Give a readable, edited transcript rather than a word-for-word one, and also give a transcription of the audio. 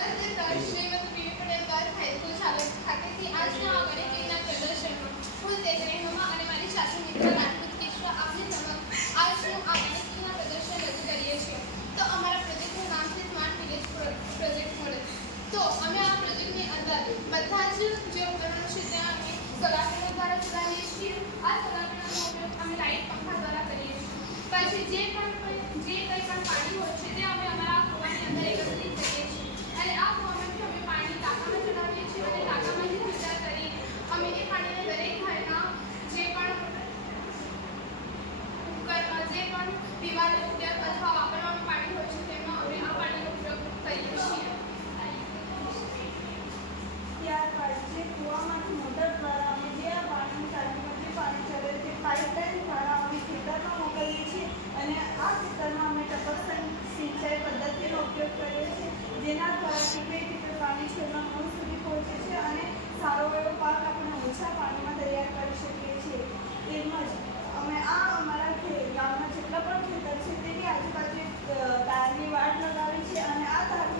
Shrimati PV Patel girls high school ચાલક ખાતેથી આજના આ ગણિતના પ્રદર્શનમાં હું તેગ રહેનુમા અને મારી સાથી મિત્ર રાજપૂત કિશોર આપની સમક્ષ આજનું આ ગણિતના પ્રદર્શન રજૂ કરીએ છીએ. તો અમારા પ્રોજેક્ટનું નામ છે સ્માર્ટ વિલેજ પ્રોજેક્ટ મોડેલ. તો અમે આ પ્રોજેક્ટની અંદર બધા જ જે ઉપકરણો છે ત્યાં અમે સોલાર પેનલ દ્વારા ચલાવીએ છીએ. આ સોલાર પેનલનો ઉપયોગ અમે લાઇટ પંખા દ્વારા કરીએ છીએ. પછી જે કંઈ પણ પાણી હોય છે તે અમે અમારા કૂવાની અંદર એકત્રિત કરીએ છીએ અને આ કૂવામાંથી અમે પાણી ટાંકામાં ચડાવીએ છીએ અને ટાંકામાંથી ફિલ્ટર કરીને અમે એ પાણીને દરેક ઘરના જે પણ પીવાનો ઉપયોગ અથવા વાપરવાનું પાણી હોય છે તેમાં અમે આ પાણીનો ઉપયોગ કરીએ છીએ. ત્યારબાદ જે કૂવામાંથી મોટર દ્વારા અમે જે આ પાણી ટાંકીમાં જે પાણી ચડે તે પાઇપલાઇન દ્વારા અમે ખેતરમાં મોકલીએ છીએ અને આ ખેતરમાં અમે ટપક સિંચાઈ પદ્ધતિનો ઉપયોગ કરીએ છીએ, જેના દ્વારા ટીપે ટીપે પાણી છોડના મૂળ સુધી પહોંચે છે અને સારો એવો પાક આપણે ઓછા પાણીમાં તૈયાર કરી શકીએ છીએ. તેમજ અમે આ અમારા ગામના જેટલા પણ ખેતર છે તેની આજુબાજુ તારની વાડ લગાવી છે અને આ તારની